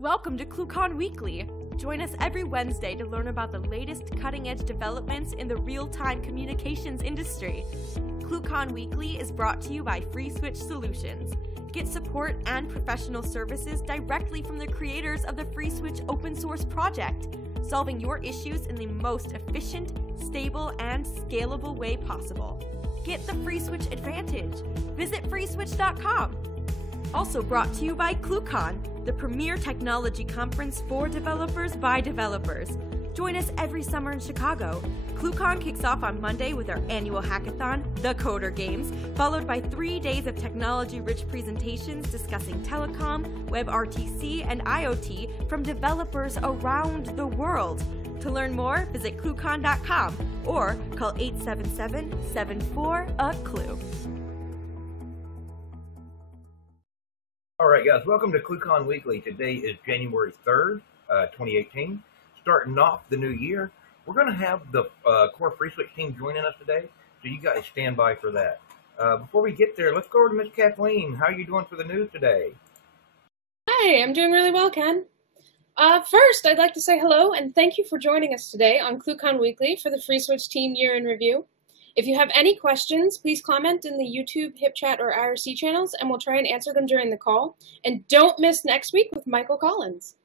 Welcome to ClueCon Weekly. Join us every Wednesday to learn about the latest cutting-edge developments in the real-time communications industry. ClueCon Weekly is brought to you by FreeSWITCH Solutions. Get support and professional services directly from the creators of the FreeSWITCH open source project, solving your issues in the most efficient, stable, and scalable way possible. Get the FreeSWITCH advantage. Visit freeswitch.com. Also brought to you by ClueCon, the premier technology conference for developers by developers. Join us every summer in Chicago. ClueCon kicks off on Monday with our annual hackathon, The Coder Games, followed by 3 days of technology-rich presentations discussing telecom, WebRTC, and IoT from developers around the world. To learn more, visit ClueCon.com or call 877-74-CLUE. All right, guys, welcome to ClueCon Weekly. Today is January 3rd, 2018. Starting off the new year, we're going to have the core FreeSWITCH team joining us today, so you guys stand by for that. Before we get there, let's go over to Miss Kathleen. How are you doing for the news today? Hi, I'm doing really well, Ken. First, I'd like to say hello and thank you for joining us today on ClueCon Weekly for the FreeSWITCH team year in review. If you have any questions, please comment in the YouTube, HipChat, or IRC channels, and we'll try and answer them during the call. And don't miss next week with Michael Collins.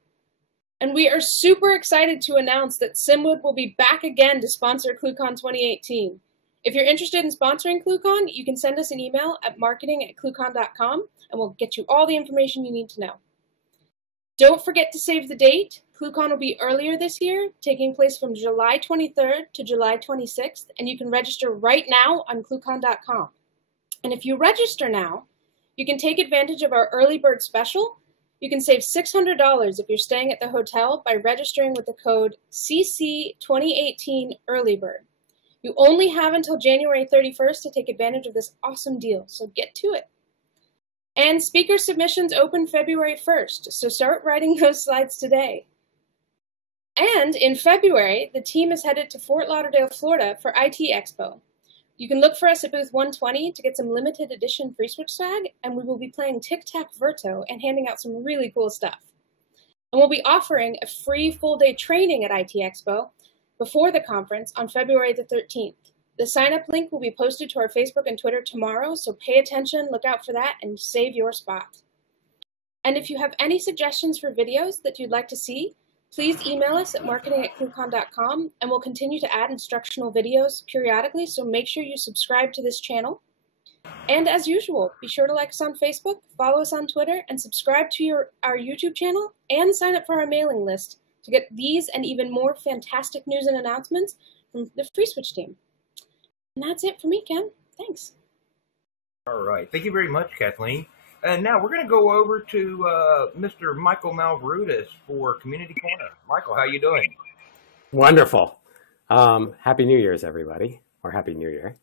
And we are super excited to announce that Simwood will be back again to sponsor ClueCon 2018. If you're interested in sponsoring ClueCon, you can send us an email at marketing@cluecon.com, and we'll get you all the information you need to know. Don't forget to save the date. ClueCon will be earlier this year, taking place from July 23rd to July 26th, and you can register right now on cluecon.com. And if you register now, you can take advantage of our early bird special. You can save $600 if you're staying at the hotel by registering with the code CC2018EarlyBird. You only have until January 31st to take advantage of this awesome deal, so get to it. And speaker submissions open February 1st, so start writing those slides today. And in February, the team is headed to Fort Lauderdale, Florida for IT Expo. You can look for us at booth 120 to get some limited edition FreeSWITCH swag, and we will be playing Tic-Tac-Verto and handing out some really cool stuff. And we'll be offering a free full-day training at IT Expo before the conference on February the 13th. The sign-up link will be posted to our Facebook and Twitter tomorrow, so pay attention, look out for that, and save your spot. And if you have any suggestions for videos that you'd like to see, please email us at marketing@cluecon.com, and we'll continue to add instructional videos periodically, so make sure you subscribe to this channel. And as usual, be sure to like us on Facebook, follow us on Twitter, and subscribe to our YouTube channel, and sign up for our mailing list to get these and even more fantastic news and announcements from the FreeSWITCH team. And that's it for me, Ken. Thanks. All right. Thank you very much, Kathleen. And now we're going to go over to Mr. Michael Malvarudis for Community Corner. Michael, how you doing? Wonderful. Happy New Year's, everybody, or Happy New Year.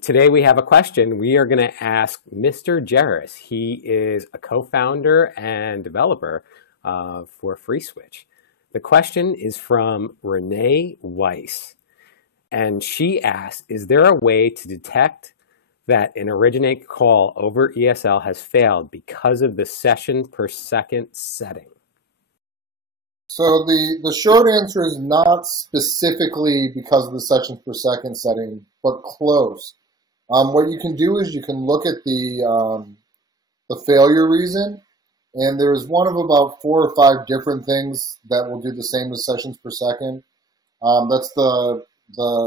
Today we have a question. We are going to ask Mr. Jerris. He is a co-founder and developer for FreeSWITCH. The question is from Renee Weiss. And she asked, is there a way to detect that an originate call over ESL has failed because of the session per second setting? So the short answer is not specifically because of the sessions per second setting, but close. What you can do is you can look at the failure reason, and there's one of about 4 or 5 different things that will do the same as sessions per second. That's the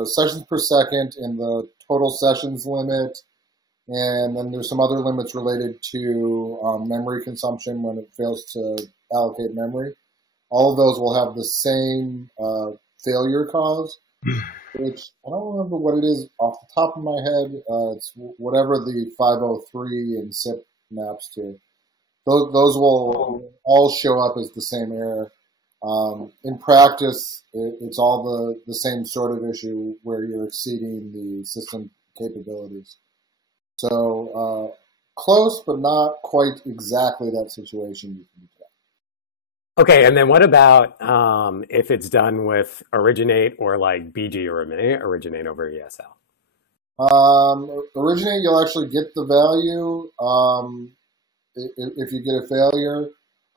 sessions per second and the total sessions limit, and then there's some other limits related to memory consumption when it fails to allocate memory. All of those will have the same failure cause, which I don't remember what it is off the top of my head. It's whatever the 503 and SIP maps to. Those will all show up as the same error. In practice, it's all the same sort of issue where you're exceeding the system capabilities. So close, but not quite exactly that situation you can detect. Okay, and then what about if it's done with originate or like BG originate over ESL? Originate, you'll actually get the value if you get a failure.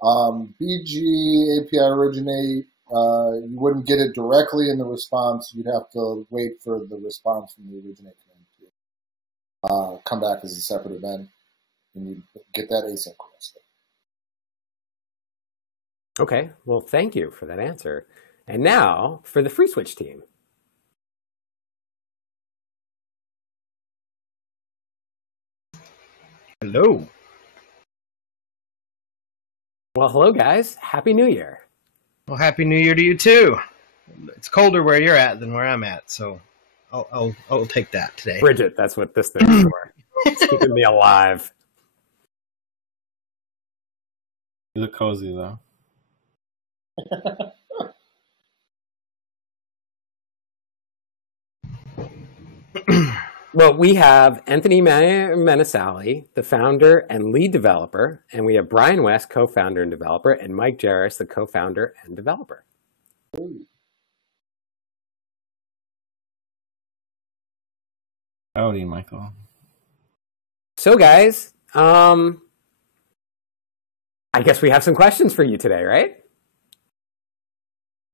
BG API originate, you wouldn't get it directly in the response. You'd have to wait for the response from the originate command to come back as a separate event, and you get that asynchronously. Okay, well, thank you for that answer. And now for the FreeSWITCH team. Hello. Well, hello, guys. Happy New Year. Well, Happy New Year to you too. It's colder where you're at than where I'm at, so I'll take that today. Bridget, that's what this thing is for. It's keeping me alive. You look cozy, though. Well, we have Anthony Minessale, the founder and lead developer, and we have Brian West, co-founder and developer, and Mike Jerris, the co-founder and developer. Howdy, Michael. So, guys, I guess we have some questions for you today, right?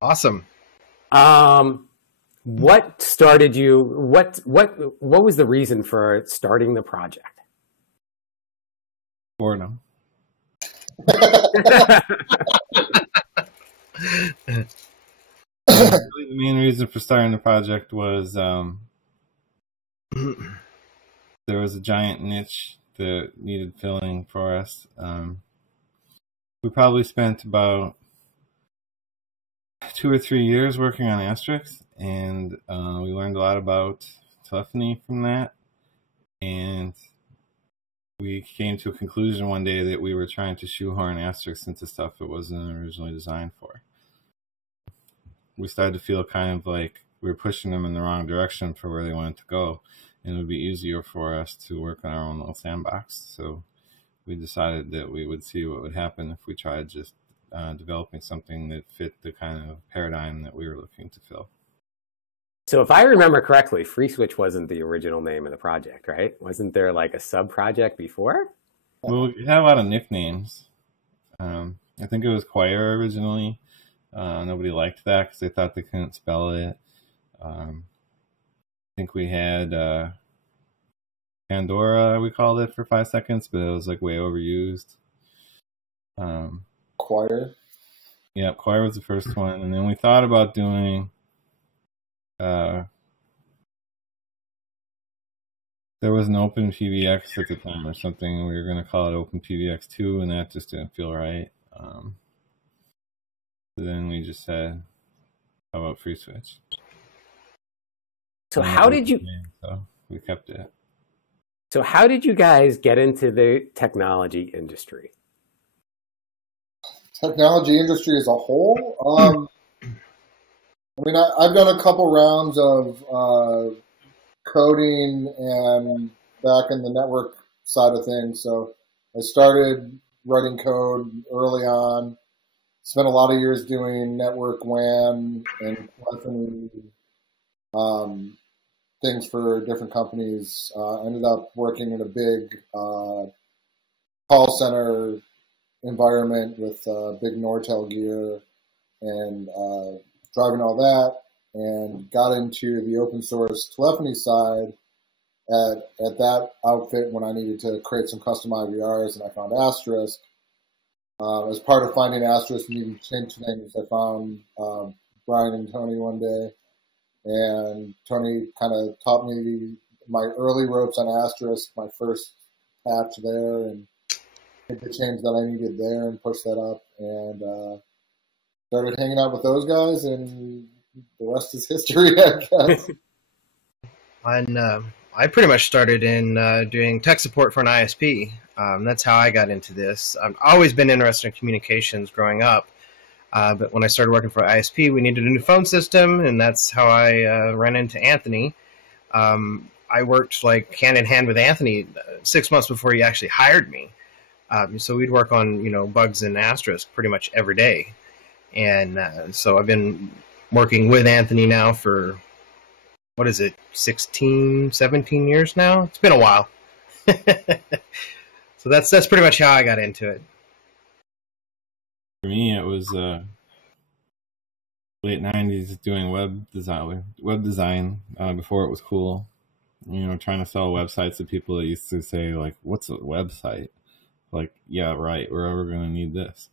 Awesome. What started you? What was the reason for starting the project? Boredom. Really, the main reason for starting the project was there was a giant niche that needed filling for us. We probably spent about 2 or 3 years working on Asterisk, and we learned a lot about telephony from that. And we came to a conclusion one day that we were trying to shoehorn Asterisk into stuff it wasn't originally designed for. We started to feel kind of like we were pushing them in the wrong direction for where they wanted to go, and it would be easier for us to work on our own little sandbox. So we decided that we would see what would happen if we tried just developing something that fit the kind of paradigm that we were looking to fill. So if I remember correctly, FreeSWITCH wasn't the original name of the project, right? Wasn't there like a sub-project before? Well, we had a lot of nicknames. I think it was Choir originally. Nobody liked that because they thought they couldn't spell it. I think we had Pandora, we called it, for 5 seconds, but it was like way overused. Choir. Yeah, Choir was the first one, and then we thought about doing. There was an Open PBX at the time or something. We were going to call it Open PBX 2, and that just didn't feel right. So then we just said, "How about FreeSWITCH?" So how did you? So we kept it. So how did you guys get into the technology industry? Technology industry as a whole. I mean, I've done a couple rounds of coding and back in the network side of things. So I started writing code early on. Spent a lot of years doing network WAN and telephony things for different companies. Ended up working in a big call center environment with big Nortel gear and driving all that, and got into the open source telephony side at that outfit when I needed to create some custom IVRs, and I found Asterisk. As part of finding Asterisk and needing to change things, I found Brian and Tony one day, and Tony kind of taught me my early ropes on Asterisk, my first patch there, and made the change that I needed there and pushed that up, and started hanging out with those guys, and the rest is history, I guess. And I pretty much started in doing tech support for an ISP. That's how I got into this. I've always been interested in communications growing up, but when I started working for ISP, we needed a new phone system, and that's how I ran into Anthony. I worked like hand in hand with Anthony 6 months before he actually hired me. So we'd work on bugs in Asterisk pretty much every day. And so I've been working with Anthony now for, 16, 17 years now? It's been a while. So that's pretty much how I got into it. for me, it was late 90s doing web design before it was cool. You know, trying to sell websites to people that used to say, like, what's a website? Like, yeah, right, we're ever going to need this.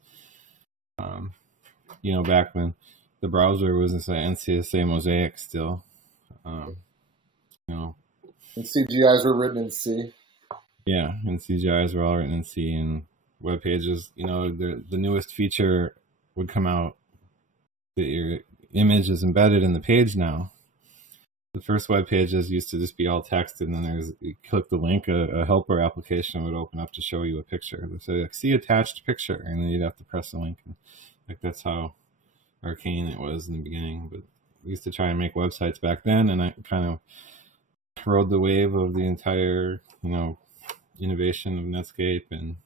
You know, back when the browser was an NCSA Mosaic still. You know. And CGIs were written in C. Yeah, and CGIs were all written in C, and web pages, you know, the newest feature would come out that your image is embedded in the page now. The first web pages used to just be all text, and then you click the link, a helper application would open up to show you a picture. They'd say, like, see attached picture, and then you'd have to press the link. And, like, that's how arcane it was in the beginning. But we used to try and make websites back then, and I kind of rode the wave of the entire, you know, innovation of Netscape and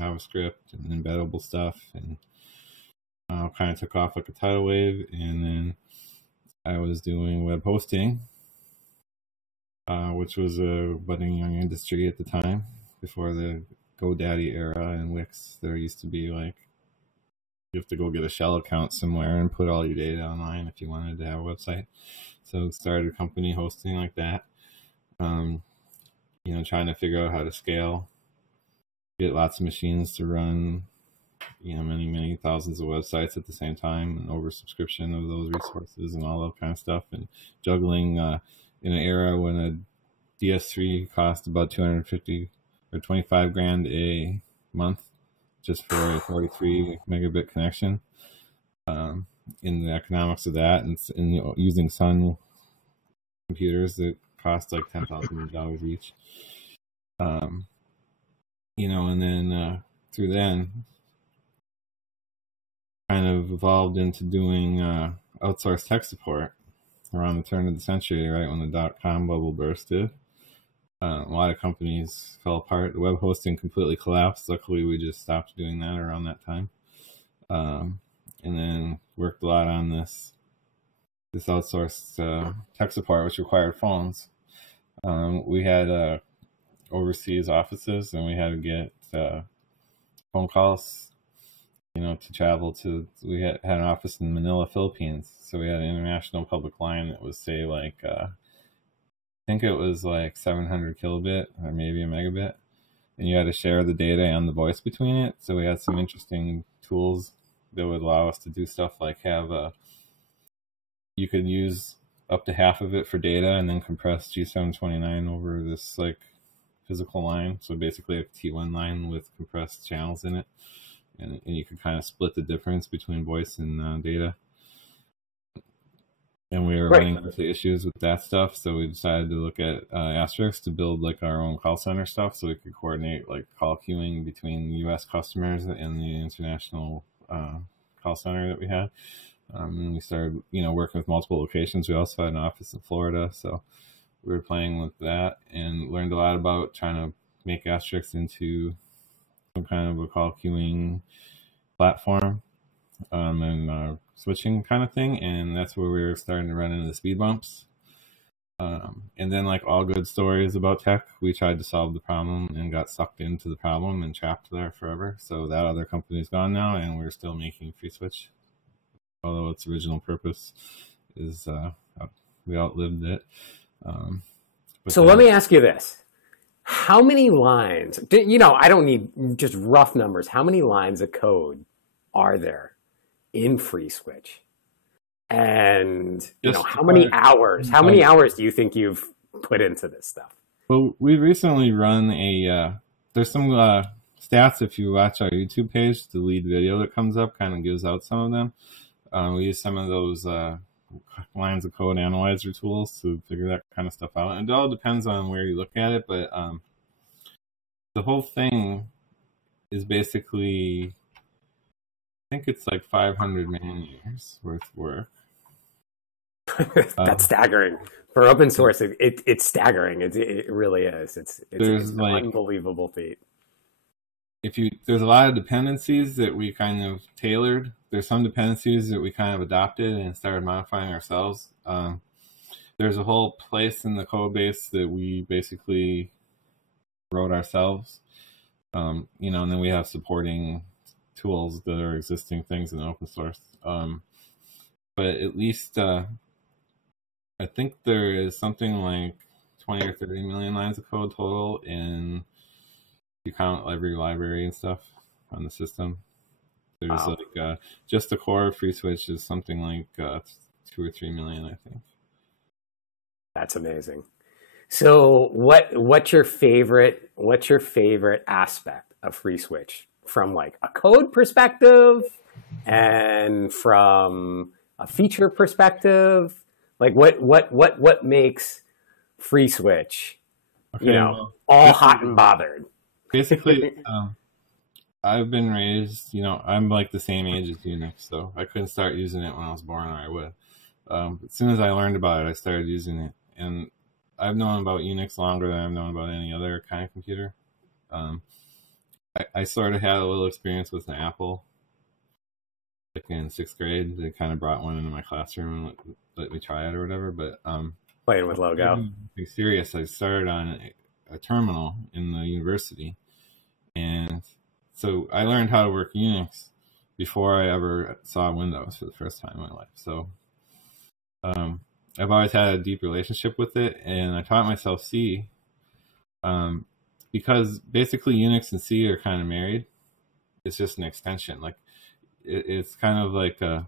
JavaScript and embeddable stuff, and kind of took off like a tidal wave. And then I was doing web hosting, which was a budding young industry at the time, before the GoDaddy era and Wix. There used to be, like, you have to go get a shell account somewhere and put all your data online if you wanted to have a website. So started a company hosting like that. You know, trying to figure out how to scale, get lots of machines to run, you know, many thousands of websites at the same time, and oversubscription of those resources and all that kind of stuff, and juggling in an era when a DS3 cost about 250 or 25 grand a month just for a 43 megabit connection. In the economics of that, and you know, using Sun computers that cost like $10,000 each. You know, and then through then kind of evolved into doing outsourced tech support around the turn of the century, right when the dot-com bubble bursted. A lot of companies fell apart. The web hosting completely collapsed. Luckily, we just stopped doing that around that time. And then worked a lot on this outsourced tech support, which required phones. We had overseas offices, and we had to get phone calls, you know, to travel to. We had an office in Manila, Philippines, so we had an international public line that was, say, like I think it was like 700 kilobit or maybe a megabit, and you had to share the data and the voice between it. So we had some interesting tools that would allow us to do stuff like have you could use up to half of it for data and then compress G729 over this like physical line. So basically a T1 line with compressed channels in it. And you could kind of split the difference between voice and data. And we were running into issues with that stuff. So we decided to look at Asterisk to build like our own call center stuff, so we could coordinate like call queuing between US customers and the international call center that we had. And we started, you know, working with multiple locations. We also had an office in Florida, so we were playing with that and learned a lot about trying to make Asterisk into some kind of a call queuing platform and switching kind of thing. And that's where we were starting to run into the speed bumps. And then, like all good stories about tech, we tried to solve the problem and got sucked into the problem and trapped there forever. So that other company's gone now, and we're still making FreeSWITCH, although its original purpose is we outlived it. So let me ask you this. How many lines, you know, I don't need just rough numbers. How many lines of code are there in FreeSWITCH? And, you know, how many hours do you think you've put into this stuff? Well, we recently run there's some stats if you watch our YouTube page. The lead video that comes up kind of gives out some of them. We use some of those lines of code analyzer tools to figure that kind of stuff out. And it all depends on where you look at it, but the whole thing is basically, I think it's like 500 man-years worth of work. That's staggering. For open source, it's staggering. It really is. It's an unbelievable feat. There's a lot of dependencies that we kind of tailored. There's some dependencies that we kind of adopted and started modifying ourselves. There's a whole place in the code base that we basically wrote ourselves. You know, and then we have supporting tools that are existing things in open source. But at least I think there is something like 20 or 30 million lines of code total in, you count every library and stuff on the system. There's like just the core of FreeSWITCH is something like 2 or 3 million, I think. That's amazing. So what's your favorite aspect of FreeSWITCH from like a code perspective and from a feature perspective? Like what makes FreeSWITCH, all hot and bothered? Basically, I've been raised, I'm like the same age as Unix, so I couldn't start using it when I was born, or I would. As soon as I learned about it, I started using it. And I've known about Unix longer than I've known about any other kind of computer. I sort of had a little experience with an Apple. Like in 6th grade, they kind of brought one into my classroom and let me try it or whatever. But playing with Logo. To be serious, I started on a terminal in the university. And so I learned how to work Unix before I ever saw Windows for the first time in my life. So I've always had a deep relationship with it, and I taught myself C because basically Unix and C are kind of married. It's just an extension. Like it's kind of like the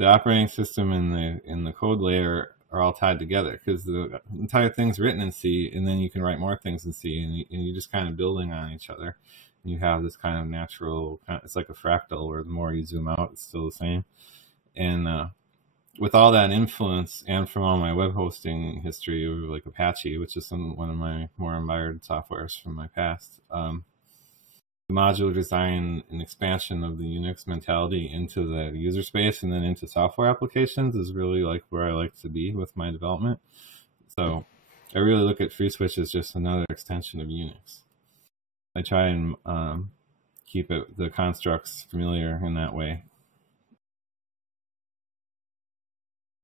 operating system and the code layer are all tied together because the entire thing's written in C, and then you can write more things in C, and you're just kind of building on each other. And you have this kind of natural, it's like a fractal where the more you zoom out, it's still the same. And with all that influence, and from all my web hosting history of like Apache, which is one of my more admired softwares from my past, the modular design and expansion of the Unix mentality into the user space and then into software applications is really like where I like to be with my development. So I really look at FreeSWITCH as just another extension of Unix. I try and keep the constructs familiar in that way.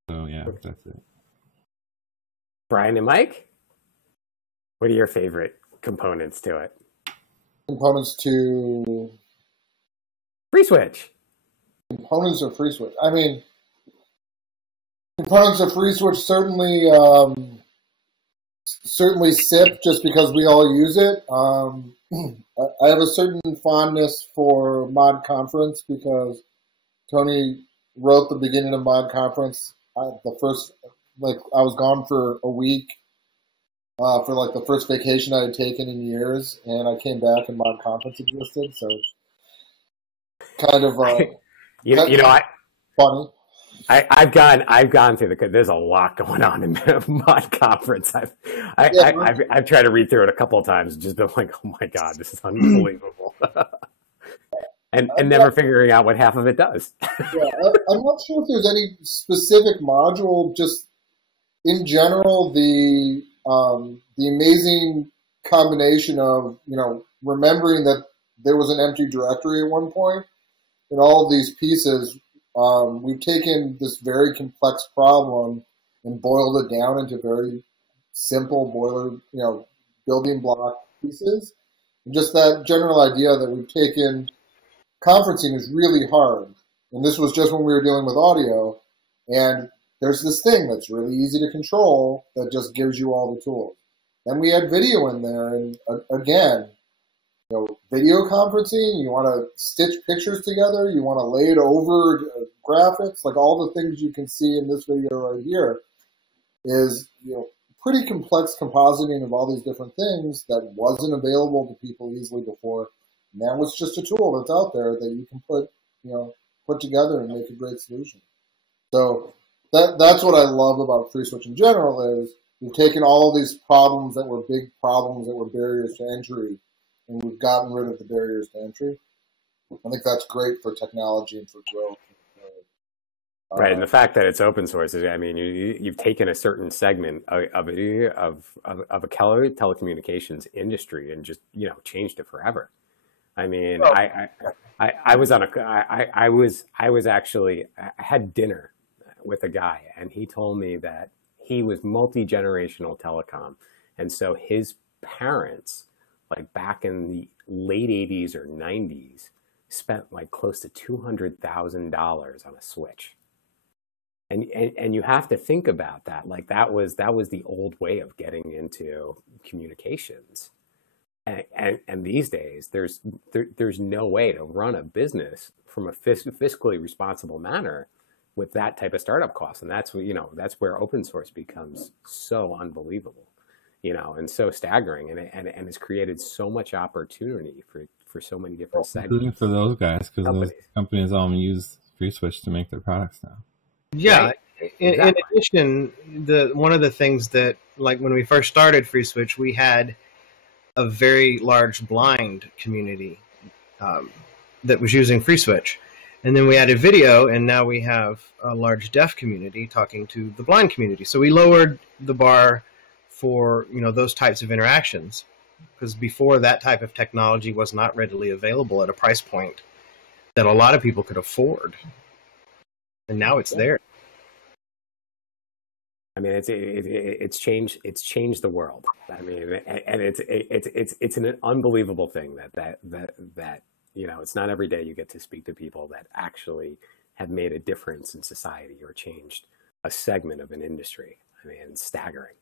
So yeah, that's it. Brian and Mike, what are your favorite components to it? Components to FreeSWITCH. Components of FreeSWITCH. I mean, components of FreeSWITCH certainly certainly SIP, just because we all use it. I have a certain fondness for Mod Conference because Tony wrote the beginning of Mod Conference. I was gone for a week for like the first vacation I had taken in years, and I came back and Mod Conference existed, so it's kind of funny. I've gone through there's a lot going on in Mod Conference. I've tried to read through it a couple of times, just been like, oh my god, this is unbelievable. And never figuring out what half of it does. Yeah, I'm not sure if there's any specific module. Just in general, the amazing combination of remembering that there was an empty directory at one point, and all of these pieces. We've taken this very complex problem and boiled it down into very simple building block pieces. And just that general idea that we've taken. Conferencing is really hard, and this was just when we were dealing with audio, and there's this thing that's really easy to control that just gives you all the tools. Then we had video in there, and again, video conferencing, you want to stitch pictures together, you want to lay it over graphics, like all the things you can see in this video right here is, pretty complex compositing of all these different things that wasn't available to people easily before. Now it's just a tool that's out there that you can put together and make a great solution. So that's what I love about FreeSWITCH in general is we've taken all of these problems that were big problems that were barriers to entry, and we've gotten rid of the barriers to entry. I think that's great for technology and for growth. Right, and the fact that it's open source is, I mean, you've taken a certain segment of a telecommunications industry and just changed it forever. I mean, I had dinner with a guy, and he told me that he was multi-generational telecom, and so his parents, like back in the late 80s or 90s, spent like close to $200,000 on a switch. And you have to think about that. Like that was the old way of getting into communications. And these days, there's no way to run a business from a fiscally responsible manner with that type of startup cost. And that's that's where open source becomes so unbelievable, and so staggering, and it's created so much opportunity for so many different segments. Including for those guys, because those companies all use FreeSWITCH to make their products now. Yeah. Right? In addition, one of the things that, like when we first started FreeSWITCH, we had a very large blind community that was using FreeSWITCH. And then we added video, and now we have a large deaf community talking to the blind community. So we lowered the bar for those types of interactions, because before that type of technology was not readily available at a price point that a lot of people could afford. And now it's there. I mean, it's changed the world. I mean, and it's an unbelievable thing that it's not every day you get to speak to people that actually have made a difference in society or changed a segment of an industry. I mean, it's staggering.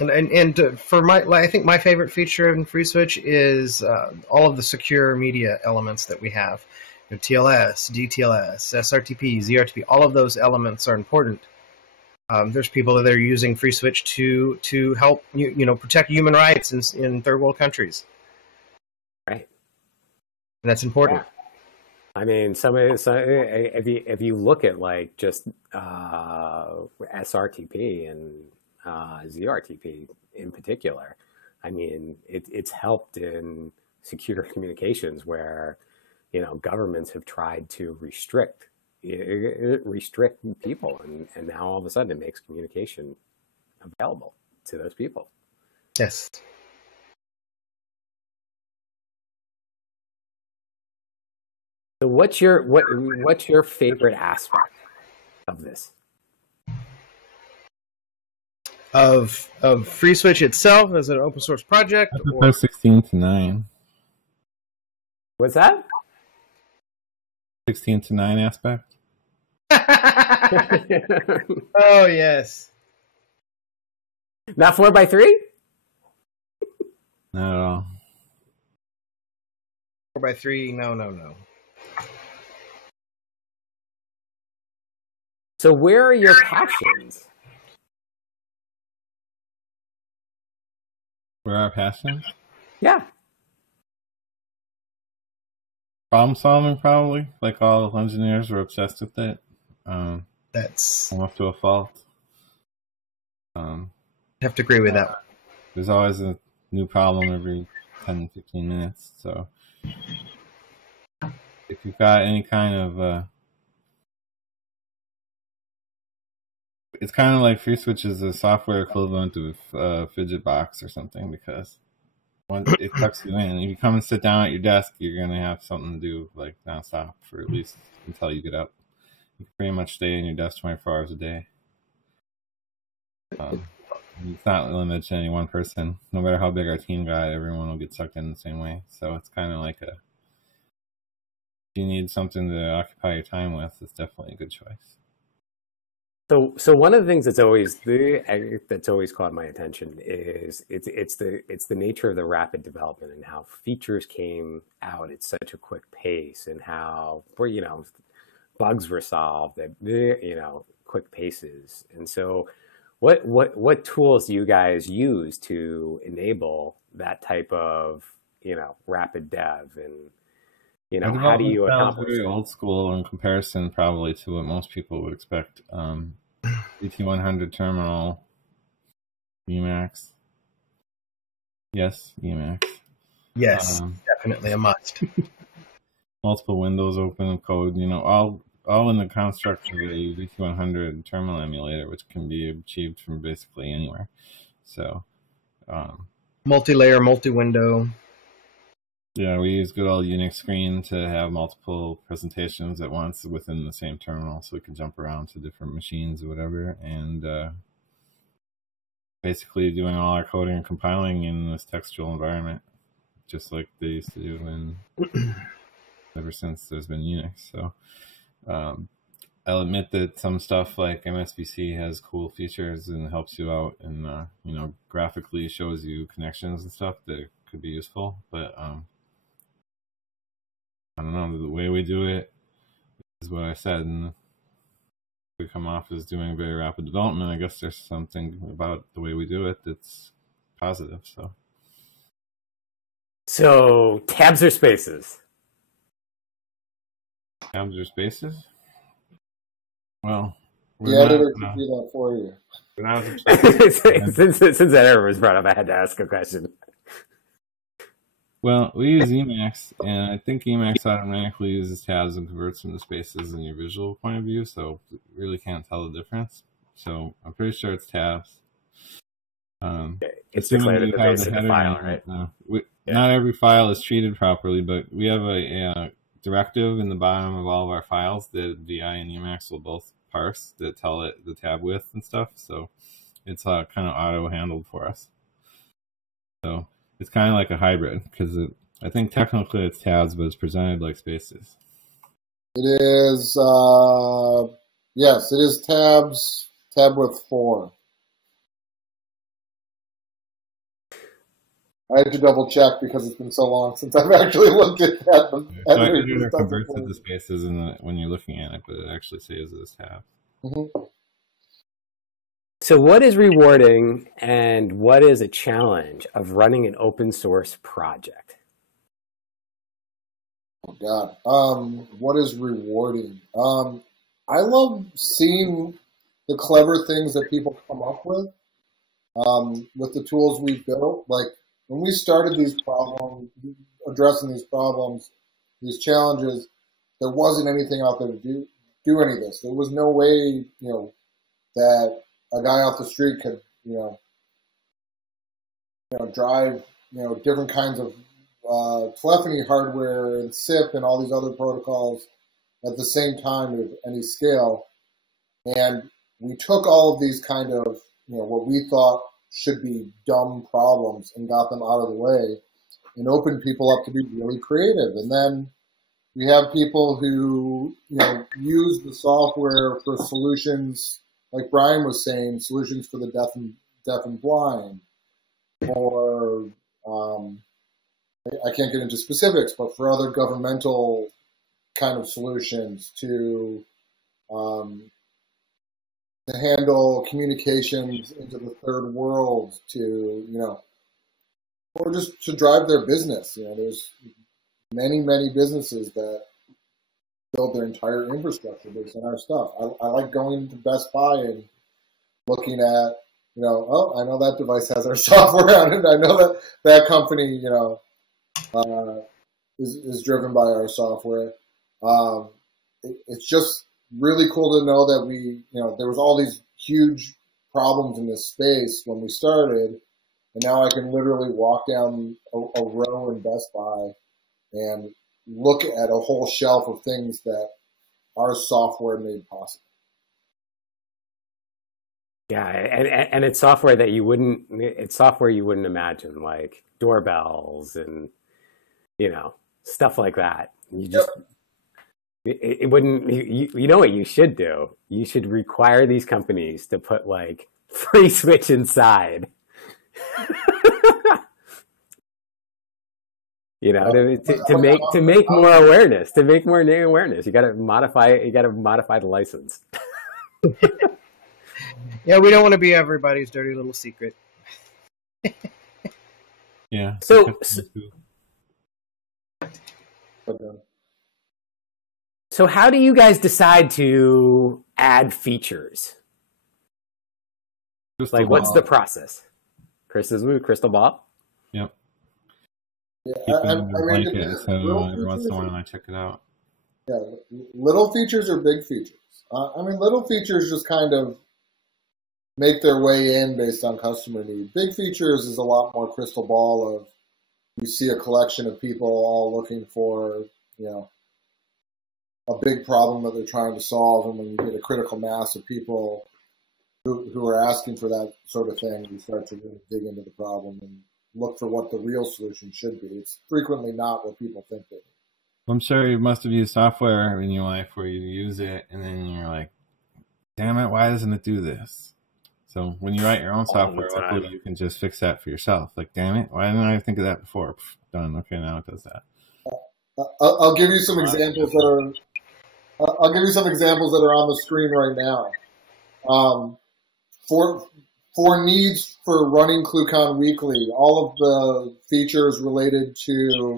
And for I think my favorite feature in FreeSWITCH is all of the secure media elements that we have. TLS, DTLS, SRTP, ZRTP, all of those elements are important. There's people that are using FreeSWITCH to help protect human rights in third world countries. Right. And that's important. Yeah. I mean, if you look at like just SRTP and ZRTP in particular, I mean, it's helped in secure communications where governments have tried to restrict people, and now all of a sudden it makes communication available to those people. Yes. So what's your favorite aspect of this? Of FreeSWITCH itself as an open source project? I prefer 16 to 9. What's that? 16 to 9 aspect. Oh yes. Not 4x3? Not at all. 4x3, no. So where are your passions? Where are our passions? Yeah. Problem solving, probably. Like all engineers, we're obsessed with it. That's almost to a fault. I have to agree with that. There's always a new problem every 10, 15 minutes. So if you've got any kind of it's kind of like FreeSWITCH is a software equivalent of Fidget Box or something, because once it tucks you in, if you come and sit down at your desk, you're going to have something to do like nonstop for at least until you get up. You can pretty much stay in your desk 24 hours a day. It's not limited to any one person. No matter how big our team got, everyone will get sucked in the same way. So it's kind of like if you need something to occupy your time with, it's definitely a good choice. So one of the things that's always caught my attention is it's the nature of the rapid development and how features came out at such a quick pace, and how bugs were solved at quick paces. And so what tools do you guys use to enable that type of rapid dev, and how do you accomplish very it? old school in comparison probably to what most people would expect. ET100 terminal, Emacs. Yes, Emacs. Yes, definitely a must. Multiple windows open code, all in the construct of a ET100 terminal emulator, which can be achieved from basically anywhere. So, multi-layer, multi-window. Yeah, we use good old Unix screen to have multiple presentations at once within the same terminal, so we can jump around to different machines or whatever, and basically doing all our coding and compiling in this textual environment. just like they used to do in ever since there's been Unix. So I'll admit that some stuff like MSVC has cool features and helps you out, and you know, graphically shows you connections and stuff that could be useful. But I don't know, the way we do it is what I said, and we come off as doing very rapid development. I guess there's something about the way we do it that's positive. So tabs or spaces? Tabs or spaces? Well, the editor can do that for you. since that error was brought up, I had to ask a question. Well, we use Emacs, and I think Emacs automatically uses tabs and converts them to spaces in your visual point of view, so you really can't tell the difference. So I'm pretty sure it's tabs. It's declared at the base of the file, right? Not every file is treated properly, but we have a directive in the bottom of all of our files that VI and Emacs will both parse that tell it the tab width and stuff. So it's kind of auto handled for us. So it's kind of like a hybrid, because I think technically it's tabs, but it's presented like spaces. It is, yes, it is tab width 4. I had to double check because it's been so long since I've actually looked at that. So it converts it to spaces when you're looking at it, but it actually saves it as tabs. Mm-hmm. So what is rewarding and what is a challenge of running an open source project? Oh, God. What is rewarding? I love seeing the clever things that people come up with the tools we've built. Like, when we started these problems, addressing these problems, these challenges, there wasn't anything out there to do any of this. There was no way, that a guy off the street could, drive, different kinds of telephony hardware and SIP and all these other protocols at the same time at any scale. And we took all of these kind of, what we thought should be dumb problems and got them out of the way and opened people up to be really creative. And then we have people who, use the software for solutions, like Brian was saying, solutions for the deaf and blind, or I can't get into specifics, but for other governmental kind of solutions to handle communications into the third world, to, or just to drive their business. There's many, many businesses that build their entire infrastructure based on our stuff. I like going to Best Buy and looking at, oh, I know that device has our software on it. I know that company, is driven by our software. It's just really cool to know that there was all these huge problems in this space when we started, and now I can literally walk down a row in Best Buy and look at a whole shelf of things that our software made possible. Yeah, and it's software that you wouldn't imagine, like doorbells and, stuff like that. You just, it wouldn't, you know what you should do? You should require these companies to put like FreeSWITCH inside. To make more awareness, to make more name awareness, you got to modify the license. Yeah, we don't want to be everybody's dirty little secret. Yeah. So how do you guys decide to add features? Crystal what's ball. the process? Crystal ball? Yep. Yeah, so every once in a while I check it out. Yeah, little features or big features? Little features just kind of make their way in based on customer need. Big features is a lot more crystal ball of, you see a collection of people all looking for, a big problem that they're trying to solve, and when you get a critical mass of people who are asking for that sort of thing, you start to really dig into the problem look for what the real solution should be. It's frequently not what people think it is. I'm sure you must have used software in your life where you use it and then you're like, damn it, why doesn't it do this? So when you write your own software, hopefully you can just fix that for yourself. Like, damn it, why didn't I think of that before? Done. Okay, now it does that. I'll give you some examples that are. I'll give you some examples that are on the screen right now. For needs for running ClueCon weekly, all of the features related to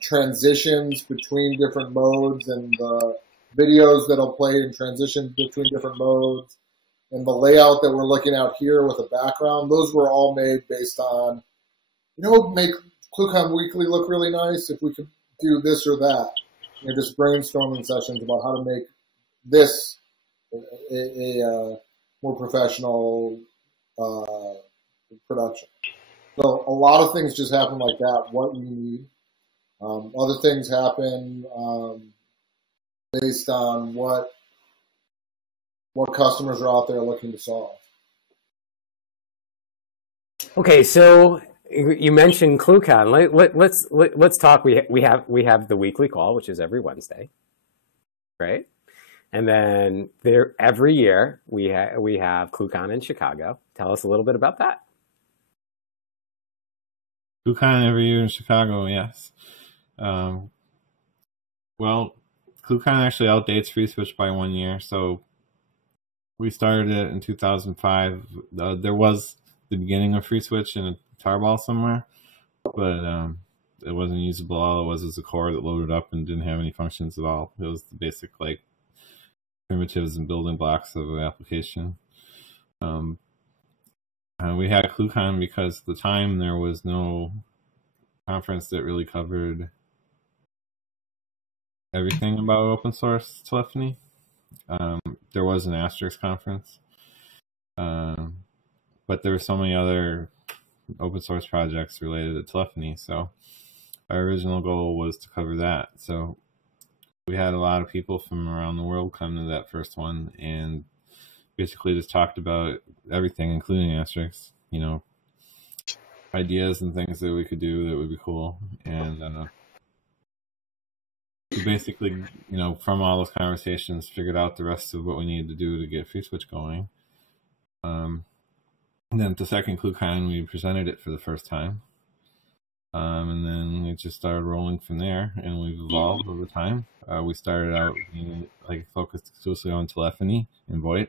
transitions between different modes and the videos that'll play in transition between different modes and the layout that we're looking at here with a background, those were all made based on, what would make ClueCon weekly look really nice if we could do this or that. Just brainstorming sessions about how to make this a more professional production. So a lot of things just happen like that, what you need. Other things happen based on what customers are out there looking to solve. Okay, so you mentioned ClueCon. Let's talk. We have the weekly call, which is every Wednesday, right? And then every year we have ClueCon in Chicago. Tell us a little bit about that. ClueCon every year in Chicago, yes. Well, ClueCon actually outdates FreeSWITCH by 1 year. So we started it in 2005. There was the beginning of FreeSWITCH in a tarball somewhere, but it wasn't usable. All it was a core that loaded up and didn't have any functions at all. It was the basic primitives and building blocks of an application. We had ClueCon because at the time there was no conference that really covered everything about open source telephony. There was an Asterisk conference, but there were so many other open source projects related to telephony. So our original goal was to cover that. So we had a lot of people from around the world come to that first one and basically just talked about everything, including Asterisk, ideas and things that we could do that would be cool. And we basically, from all those conversations, figured out the rest of what we needed to do to get FreeSWITCH going. And then at the second ClueCon, we presented it for the first time. And then it just started rolling from there, and we've evolved over time. We started out being focused exclusively on telephony and VoIP.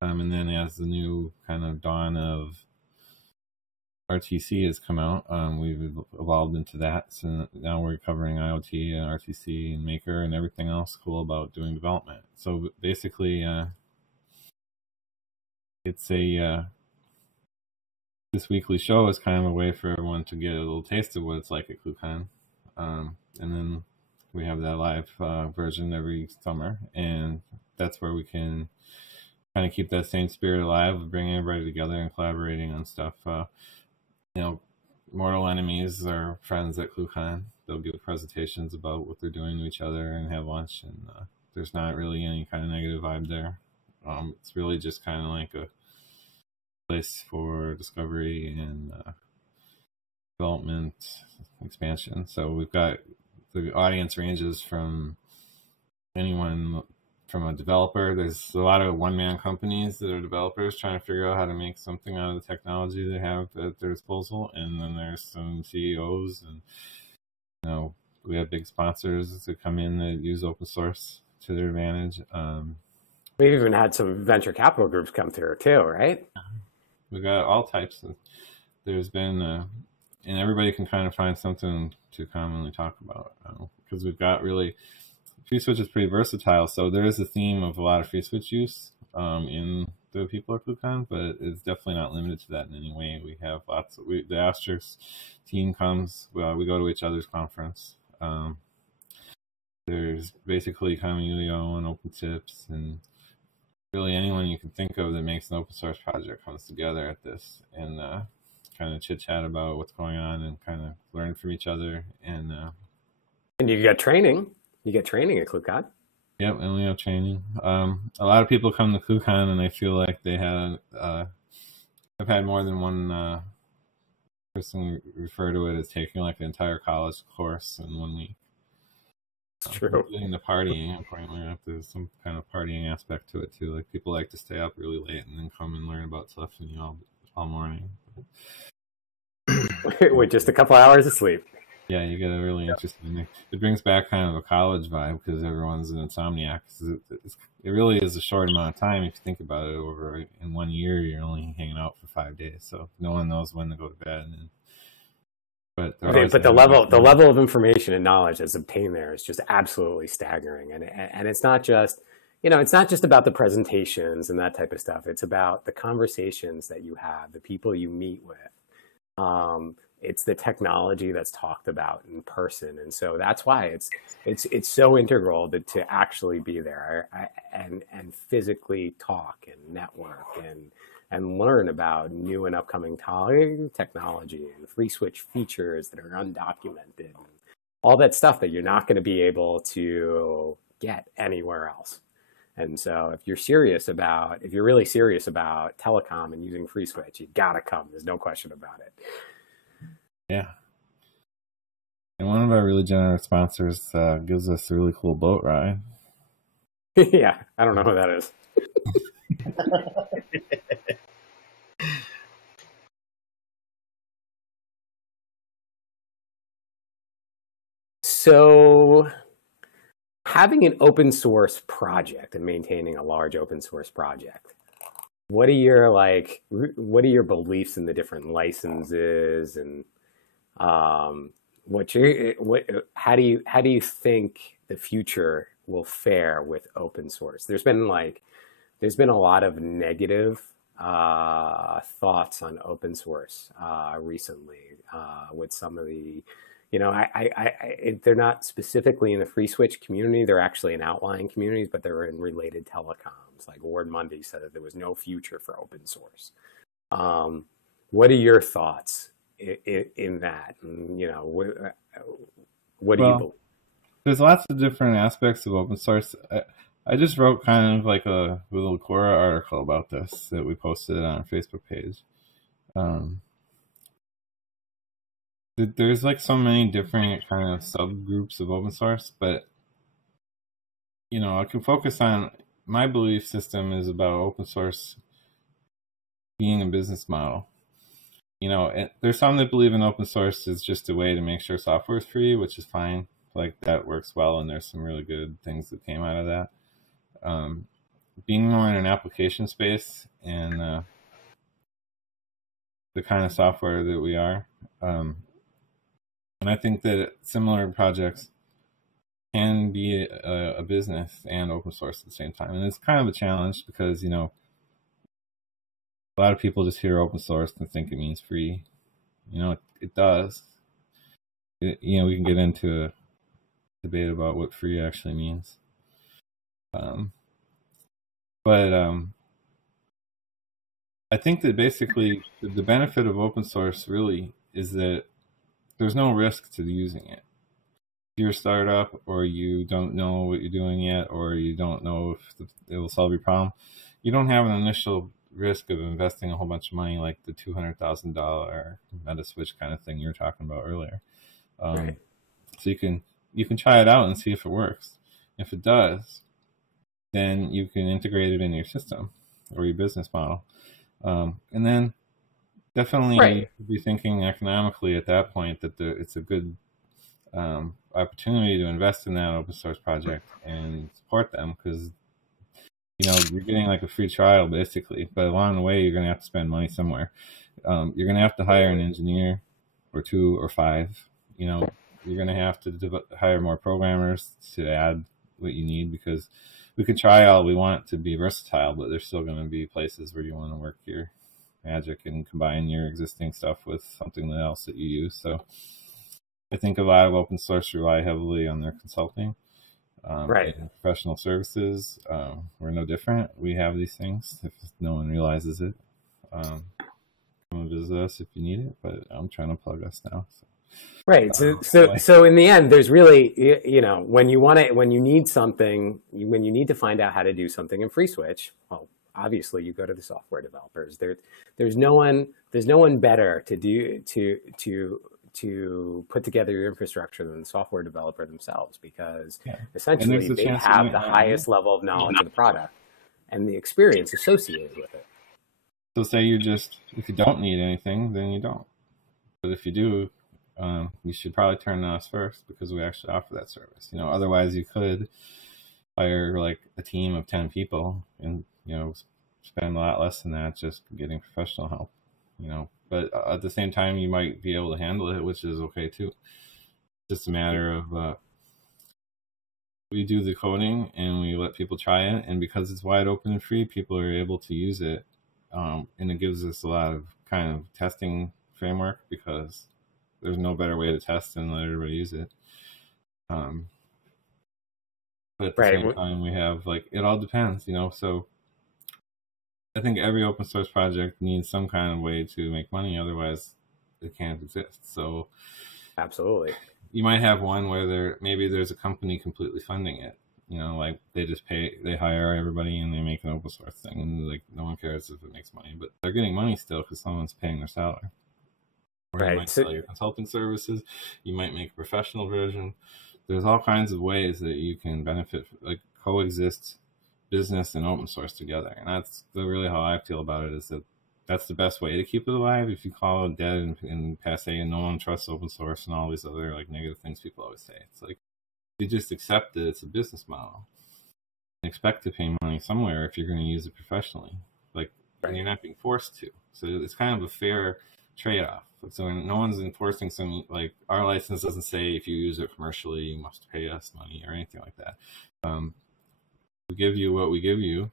And then as the new kind of dawn of RTC has come out, we've evolved into that. So now we're covering IoT and RTC and Maker and everything else cool about doing development. So basically, it's this weekly show is kind of a way for everyone to get a little taste of what it's like at ClueCon. And then we have that live version every summer, and that's where we can kind of keep that same spirit alive of bringing everybody together and collaborating on stuff. Mortal enemies are friends at ClueCon. They'll give presentations about what they're doing to each other and have lunch, and there's not really any kind of negative vibe there. It's really just kind of like a place for discovery and development expansion. So we've got the audience ranges from anyone from a developer. There's a lot of one-man companies that are developers trying to figure out how to make something out of the technology they have at their disposal, and then there's some CEOs, and we have big sponsors that come in that use open source to their advantage. We've even had some venture capital groups come through too, right? We've got all types. There's been, and everybody can kind of find something to commonly talk about, because we've got really, FreeSWITCH is pretty versatile. So there is a theme of a lot of FreeSWITCH use in the people at ClueCon, but it's definitely not limited to that in any way. We have lots of, the Asterisk team comes, we go to each other's conference. There's basically Communio and open tips, and really anyone you can think of that makes an open source project comes together at this and kind of chit chat about what's going on and kind of learn from each other. And you get training. You get training at ClueCon. Yep, and we have training. A lot of people come to ClueCon and they feel like they have had more than one person refer to it as taking like an entire college course in 1 week. It's true. Including the partying, apparently there's some kind of partying aspect to it too. Like people like to stay up really late and then come and learn about telephony all morning. With just a couple hours of sleep. Yeah, you get a really interesting. It brings back kind of a college vibe because everyone's an insomniac. It really is a short amount of time if you think about it. Over in 1 year, you're only hanging out for 5 days, so no one knows when to go to bed. But the level of information and knowledge that's obtained there is just absolutely staggering. And it's not just, it's not just about the presentations and that type of stuff. It's about the conversations that you have, the people you meet with. It's the technology that's talked about in person, and so that's why it's so integral to actually be there and physically talk and network and learn about new and upcoming technology and FreeSWITCH features that are undocumented, and all that stuff that you're not going to be able to get anywhere else. And so if you're really serious about telecom and using FreeSWITCH, you gotta come. There's no question about it. Yeah. And one of our really generous sponsors gives us a really cool boat ride. Yeah, I don't know who that is. So having an open source project and maintaining a large open source project, what are your beliefs in the different licenses, and how do you think the future will fare with open source? There's been a lot of negative thoughts on open source recently with some of the, they're not specifically in the FreeSWITCH community. They're actually in outlying communities, but they're in related telecoms. Like Ward Mundy said that there was no future for open source. What are your thoughts in that? And, what do you believe? There's lots of different aspects of open source. I just wrote kind of like a little Quora article about this that we posted on our Facebook page. There's like so many different kind of subgroups of open source, but I can focus on my belief system is about open source being a business model. There's some that believe in open source is just a way to make sure software is free, which is fine. Like that works well, and there's some really good things that came out of that. Being more in an application space and the kind of software that we are. And I think that similar projects can be a business and open source at the same time. And it's kind of a challenge because, a lot of people just hear open source and think it means free. It does. We can get into a debate about what free actually means. But I think that basically the benefit of open source really is that there's no risk to using it. If you're a startup or you don't know what you're doing yet, or you don't know if it will solve your problem, you don't have an initial risk of investing a whole bunch of money like the $200,000 Metaswitch kind of thing you were talking about earlier. Right. So you can try it out and see if it works. If it does, then you can integrate it in your system or your business model. And then definitely be thinking economically at that point that it's a good opportunity to invest in that open source project and support them, because you're getting like a free trial basically, but along the way you're going to have to spend money somewhere. You're going to have to hire an engineer or 2 or 5. You're going to have to hire more programmers to add what you need, because we can try all we want to be versatile, but there's still going to be places where you want to work your magic and combine your existing stuff with something else that you use. So I think a lot of open source rely heavily on their consulting, and professional services. We're no different. We have these things if no one realizes it. Come and visit us if you need it, but I'm trying to plug us now. So. Right. So in the end, there's really, when you need something, when you need to find out how to do something in FreeSWITCH, well, obviously you go to the software developers. There's no one better to put together your infrastructure than the software developer themselves, because essentially they have the highest level of knowledge of the product and the experience associated with it. So say if you don't need anything, then you don't. But if you do, you should probably turn to us first, because we actually offer that service. Otherwise you could hire like a team of 10 people and, spend a lot less than that just getting professional help, But at the same time, you might be able to handle it, which is okay too. It's just a matter of we do the coding and we let people try it, and because it's wide open and free, people are able to use it, and it gives us a lot of kind of testing framework, because there's no better way to test than let everybody use it. But at the same time, we have it all depends, So I think every open source project needs some kind of way to make money, otherwise it can't exist. So absolutely, you might have one where maybe there's a company completely funding it. They hire everybody and they make an open source thing, and no one cares if it makes money, but they're getting money still because someone's paying their salary. Or you might sell your consulting services. You might make a professional version. There's all kinds of ways that you can benefit, coexist business and open source together. And that's really how I feel about it, is that that's the best way to keep it alive. If you call it dead and passe and no one trusts open source and all these other negative things people always say, it's you just accept that it's a business model and expect to pay money somewhere if you're going to use it professionally. And you're not being forced to. So it's kind of a fair trade-off. So no one's enforcing our license doesn't say if you use it commercially, you must pay us money or anything like that. We give you what we give you,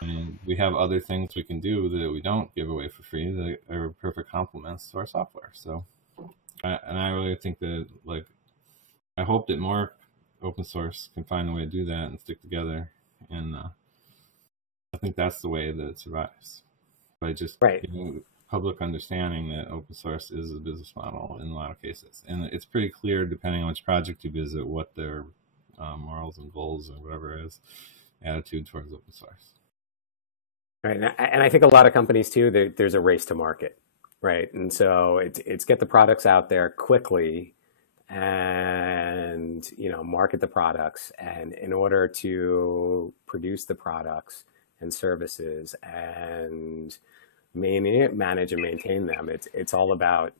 and we have other things we can do that we don't give away for free that are perfect complements to our software. So, I really think that I hope that more open source can find a way to do that and stick together, and I think that's the way that it survives, by just giving public understanding that open source is a business model in a lot of cases. And it's pretty clear, depending on which project you visit, what their morals and goals or whatever is, attitude towards open source. Right. And I think a lot of companies too, there's a race to market, right? And so it's get the products out there quickly and, market the products. And in order to produce the products and services and manage and maintain them, it's all about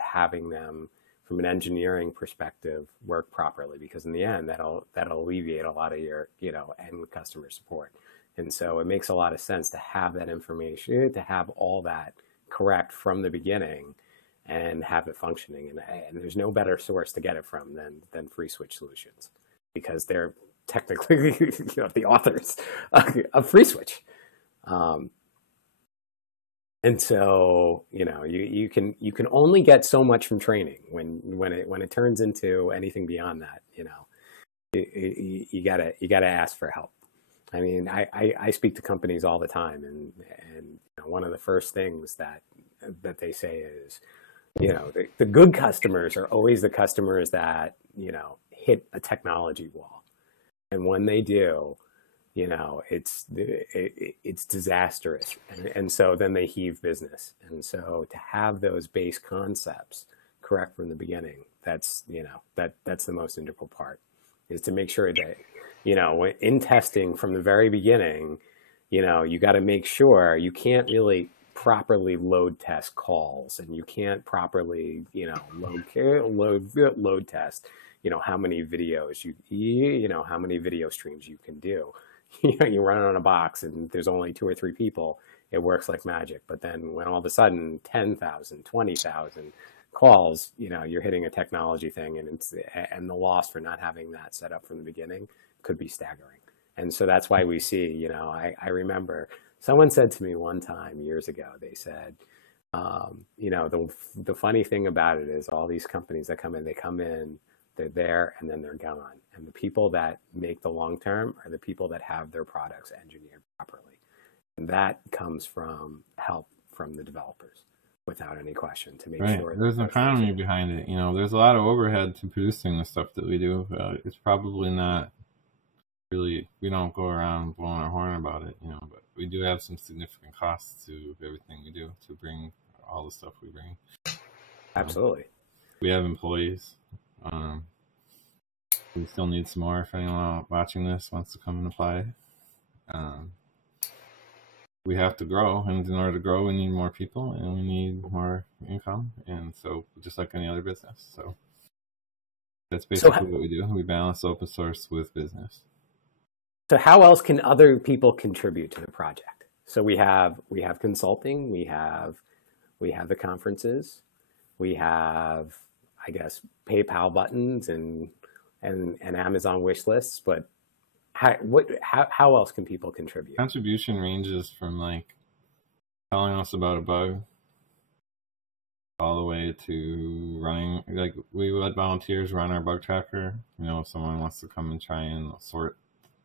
having them, from an engineering perspective, work properly, because in the end that'll alleviate a lot of your end customer support. And so it makes a lot of sense to have that information, to have all that correct from the beginning and have it functioning. And there's no better source to get it from than FreeSWITCH Solutions, because they're technically the authors of FreeSWITCH. And so, you can only get so much from training. When it turns into anything beyond that, you gotta ask for help. I mean, I speak to companies all the time, and one of the first things that they say is, the good customers are always the customers that hit a technology wall, and when they do, it's disastrous. And so then they heave business. And so to have those base concepts correct from the beginning, that's the most integral part, is to make sure that, in testing from the very beginning, you got to make sure you can't really properly load test calls, and you can't properly, load test, how many videos how many video streams you can do. You run it on a box and there's only 2 or 3 people, it works like magic. But then when all of a sudden 10,000, 20,000 calls, you're hitting a technology thing, and the loss for not having that set up from the beginning could be staggering. And so that's why we see, I remember someone said to me one time years ago, they said, the funny thing about it is all these companies that come in, they're there and then they're gone. And the people that make the long term are the people that have their products engineered properly. And that comes from help from the developers, without any question, to make sure. There's an economy behind it. There's a lot of overhead to producing the stuff that we do. It's probably not really, we don't go around blowing our horn about it, you know, but we do have some significant costs to everything we do to bring all the stuff we bring. Absolutely. We have employees. We still need some more if anyone watching this wants to come and apply. We have to grow, and in order to grow, we need more people and we need more income, and so just like any other business. So that's basically what we do. We balance open source with business. So how else can other people contribute to the project? So we have consulting, we have the conferences, we have, I guess, PayPal buttons and Amazon wish lists, but how else can people contribute? Contribution ranges from like telling us about a bug all the way to running, like we let volunteers run our bug tracker. You know, if someone wants to come and try and sort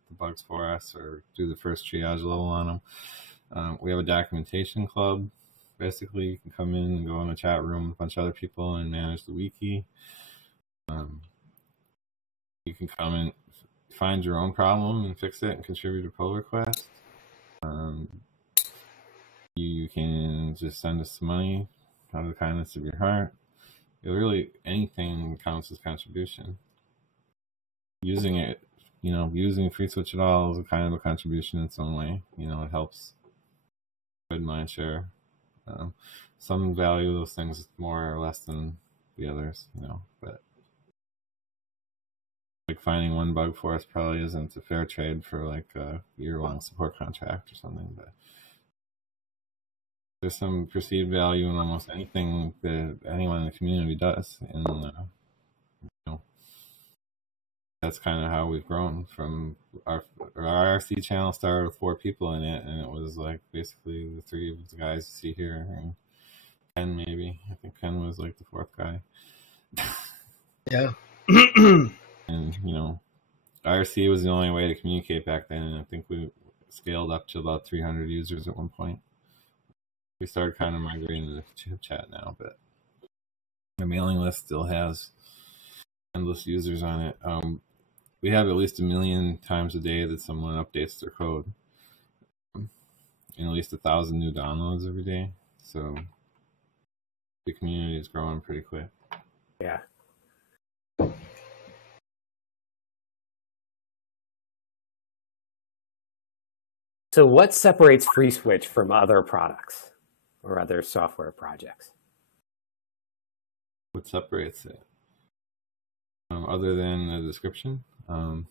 the bugs for us or do the first triage level on them. We have a documentation club. Basically, you can come in and go in a chat room with a bunch of other people and manage the wiki. You can come and find your own problem and fix it and contribute a pull request. You can just send us some money out of the kindness of your heart. Really, anything counts as contribution. Using it, you know, using FreeSWITCH at all is a kind of a contribution in its own way. You know, it helps spread mind share. Some value those things more or less than the others, you know, but like finding one bug for us probably isn't a fair trade for like a year-long support contract or something, but there's some perceived value in almost anything that anyone in the community does, and you know, that's kind of how we've grown. From our RC channel started with 4 people in it, and it was like basically the 3 of the guys you see here, and Ken maybe. I think Ken was like the 4th guy. Yeah. And, you know, IRC was the only way to communicate back then, and I think we scaled up to about 300 users at one point. We started kind of migrating to chip chat now, but the mailing list still has endless users on it. We have at least 1 million times a day that someone updates their code, and at least 1,000 new downloads every day. So the community is growing pretty quick. Yeah. So what separates FreeSWITCH from other products or other software projects? What separates it? Other than the description? I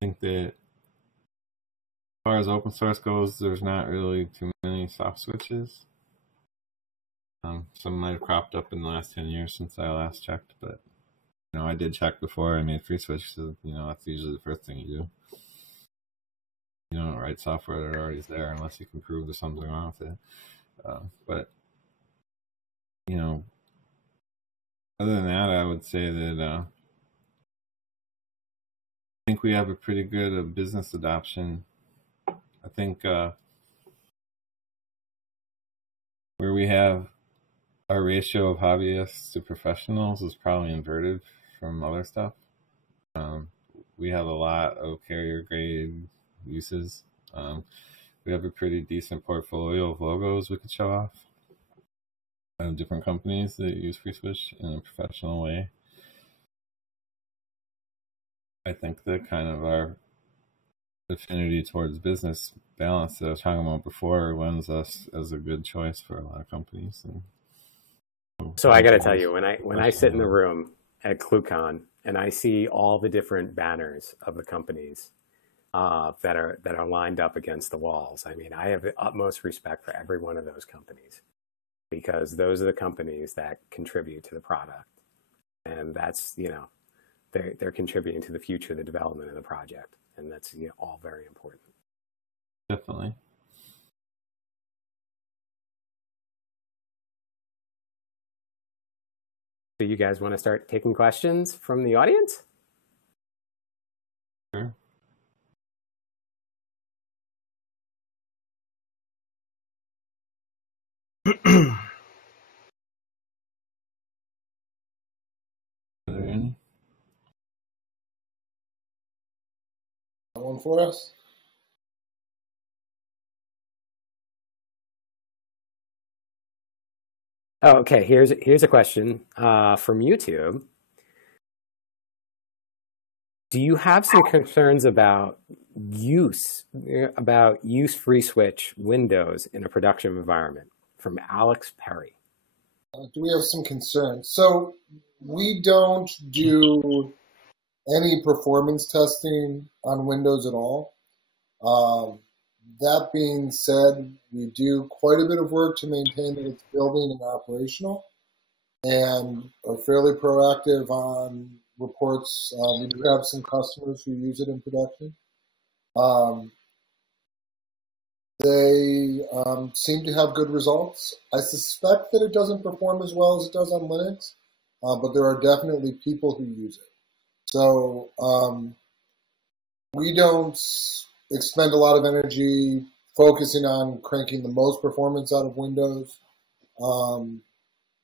think that as far as open source goes, there's not really too many soft switches. Some might have cropped up in the last 10 years since I last checked, but you know, I did check before I made FreeSWITCH, so you know, that's usually the first thing you do. You don't write software that already is there unless you can prove there's something wrong with it. But you know, other than that, I would say that I think we have a pretty good business adoption. I think where we have our ratio of hobbyists to professionals is probably inverted from other stuff. We have a lot of carrier grade uses. We have a pretty decent portfolio of logos we could show off of different companies that use FreeSWITCH in a professional way. I think that kind of our affinity towards business balance that I was talking about before lends us as a good choice for a lot of companies. And so I got to tell you, when I sit in the room at ClueCon and I see all the different banners of the companies that are lined up against the walls, I mean, I have the utmost respect for every one of those companies, because those are the companies that contribute to the product, and that's, you know, they're contributing to the future, the development of the project, and that's, you know, all very important. Definitely. So you guys want to start taking questions from the audience? Sure. Are there any? for us? Oh, okay. Here's a question from YouTube. Do you have some concerns about use FreeSWITCH Windows in a production environment? From Alex Perry. Do we have some concerns? So we don't do any performance testing on Windows at all. That being said, we do quite a bit of work to maintain that it's building and operational, and are fairly proactive on reports. We do have some customers who use it in production. They seem to have good results. I suspect that it doesn't perform as well as it does on Linux, but there are definitely people who use it. So we don't expend a lot of energy focusing on cranking the most performance out of Windows.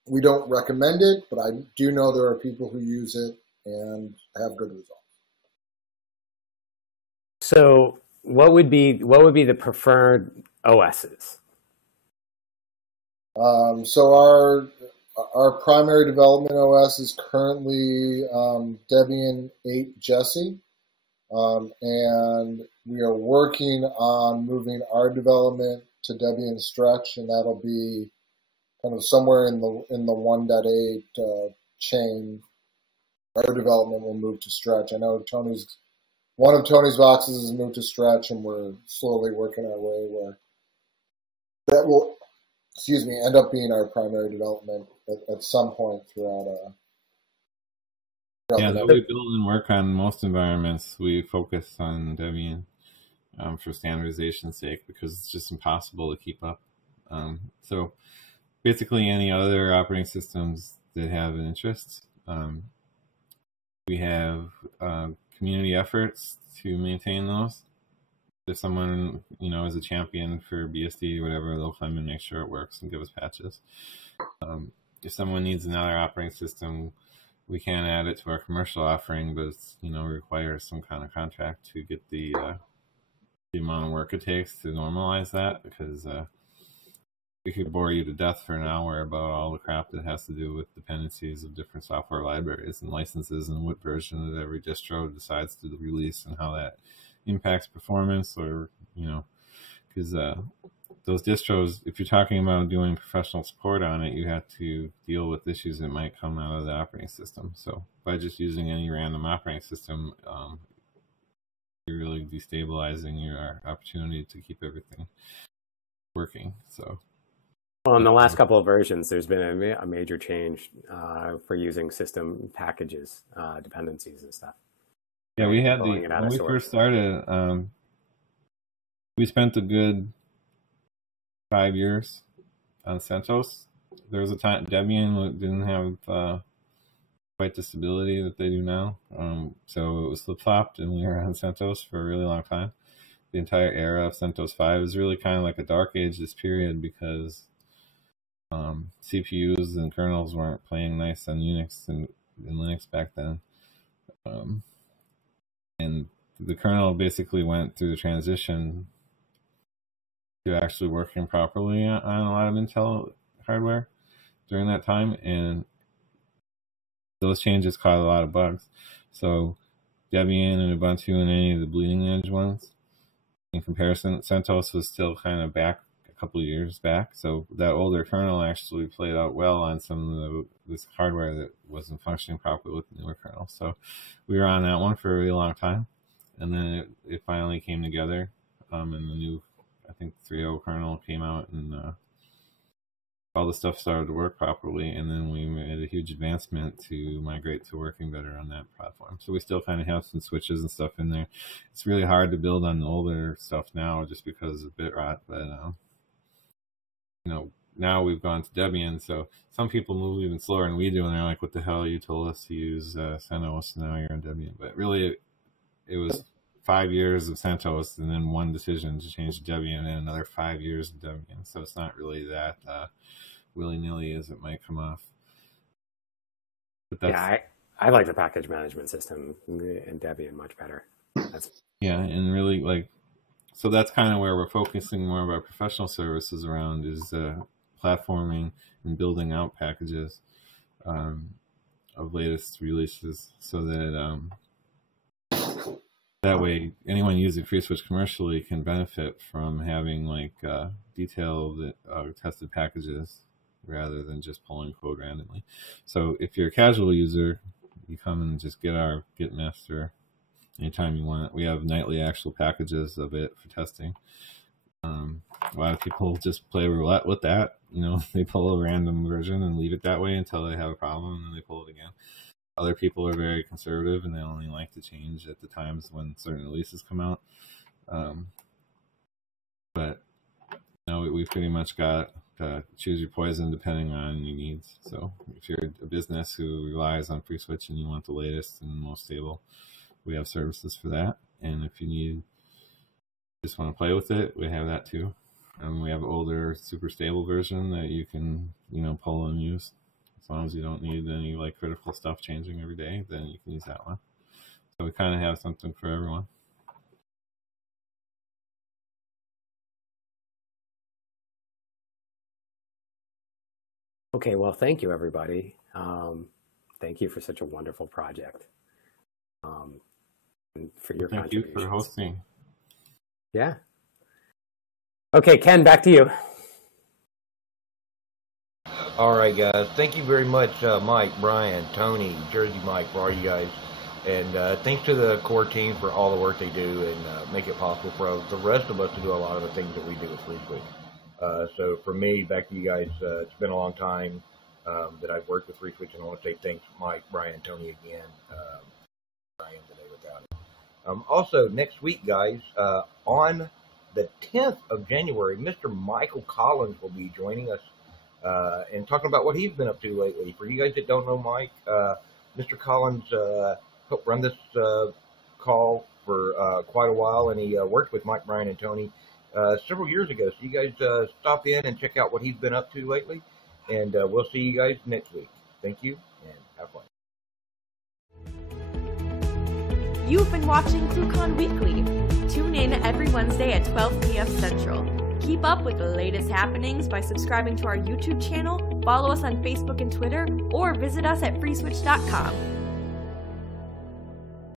We don't recommend it, but I do know there are people who use it and have good results. So what would be the preferred OSs? So our primary development OS is currently Debian 8 Jessie, and we are working on moving our development to Debian Stretch, and that'll be kind of somewhere in the 1.8 chain. Our development will move to Stretch. I know one of Tony's boxes is moved to Stretch, and we're slowly working our way where that will, end up being our primary development at some point throughout. Yeah, that we build and work on most environments. We focus on Debian for standardization's sake because it's just impossible to keep up. So basically any other operating systems that have an interest, we have community efforts to maintain those. If someone, is a champion for BSD or whatever, they'll come and make sure it works and give us patches. If someone needs another operating system, we can add it to our commercial offering, but it's, requires some kind of contract to get the amount of work it takes to normalize that, because we could bore you to death for an hour about all the crap that has to do with dependencies of different software libraries and licenses and what version that every distro decides to release and how that impacts performance, or, because those distros, if you're talking about doing professional support on it, you have to deal with issues that might come out of the operating system. So by just using any random operating system, you're really destabilizing your opportunity to keep everything working. So, well, in the last couple of versions, there's been a major change for using system packages, dependencies and stuff. Yeah, we had when we first started, we spent a good 5 years on CentOS. There was a time Debian didn't have quite the stability that they do now. So it was flip-flopped, and we were on CentOS for a really long time. The entire era of CentOS 5 is really kind of like a dark age, this period, because CPUs and kernels weren't playing nice on Unix and Linux back then. And the kernel basically went through the transition to actually working properly on a lot of Intel hardware during that time, and those changes caused a lot of bugs. So Debian and Ubuntu and any of the bleeding edge ones, in comparison, CentOS was still kind of back a couple of years back. So that older kernel actually played out well on some of this hardware that wasn't functioning properly with the newer kernel. So we were on that one for a really long time, and then it finally came together, and the new, I think, 3.0 kernel came out, and all the stuff started to work properly, and then we made a huge advancement to migrate to working better on that platform. So we still kind of have some switches and stuff in there. It's really hard to build on the older stuff now just because of bit rot, but now we've gone to Debian, so some people move even slower than we do, and they're like, what the hell, you told us to use CentOS, now you're in Debian. But really, it was 5 years of CentOS and then one decision to change to Debian, and another 5 years of Debian. So it's not really that willy-nilly as it might come off. But that's, yeah, I like the package management system in Debian much better. Yeah, and really like, so that's kind of where we're focusing more of our professional services around is platforming and building out packages of latest releases, so that that way anyone using FreeSWITCH commercially can benefit from having like detailed tested packages rather than just pulling code randomly. So if you're a casual user, you come and just get our Git master anytime you want. We have nightly actual packages of it for testing. A lot of people just play roulette with that. You know, they pull a random version and leave it that way until they have a problem, and then they pull it again. Other people are very conservative, and they only like to change at the times when certain releases come out. But you know, we've pretty much got choose your poison depending on your needs. So if you're a business who relies on FreeSWITCH and you want the latest and most stable, we have services for that. And if you just want to play with it, we have that too. And we have an older, super stable version that you can, you know, pull and use. As long as you don't need any like critical stuff changing every day, then you can use that one. So we kind of have something for everyone. Okay, well, thank you, everybody. Thank you for such a wonderful project. And for your contributions. Thank you for hosting. Yeah. Okay, Ken, back to you. All right, guys. Thank you very much, Mike, Brian, Tony, Jersey Mike, for all you guys. And thanks to the core team for all the work they do and make it possible for the rest of us to do a lot of the things that we do with FreeSWITCH. So for me, back to you guys, it's been a long time that I've worked with FreeSWITCH, and I want to say thanks, Mike, Brian, Tony again. Brian today without it. Also, next week, guys, on the 10th of January, Mr. Michael Collins will be joining us and talking about what he's been up to lately. For you guys that don't know Mike, Mr. Collins helped run this call for quite a while, and he worked with Mike, Brian, and Tony several years ago. So you guys stop in and check out what he's been up to lately, and we'll see you guys next week. Thank you, and have fun. You've been watching ClueCon Weekly. Tune in every Wednesday at 12 p.m. Central. Keep up with the latest happenings by subscribing to our YouTube channel, follow us on Facebook and Twitter, or visit us at FreeSWITCH.com.